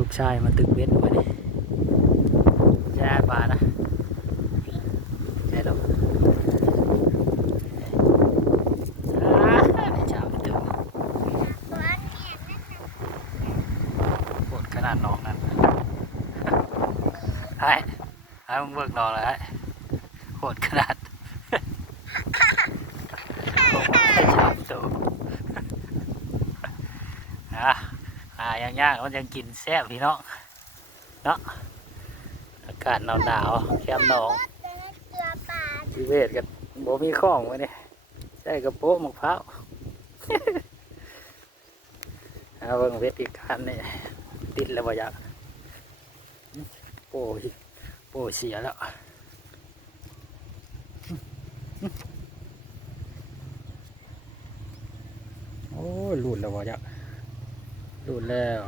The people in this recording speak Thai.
ลูกชายมาตึกเบ็ดมาดิใช่ปลานะใช่หรอกไม่ชอบตึกปวดขนาดน้องนั่นไอ้มึงเบิกน้องเลยไอ้โหดขนาดผมไม่ชอบตัวยากมันยังกินแซ่บพี่น้องเนาะอากาศหนาวแคมหนองชีเวทกันโบมีข้องวะเนี่ยใส่กระโปงมะพร้าวเอาเบิ่งเวทีการนี่ติดแล้วบ่อยากโป้เสียแล้วโอ้หลุดแล้วบ่อยากหลุดแล้ว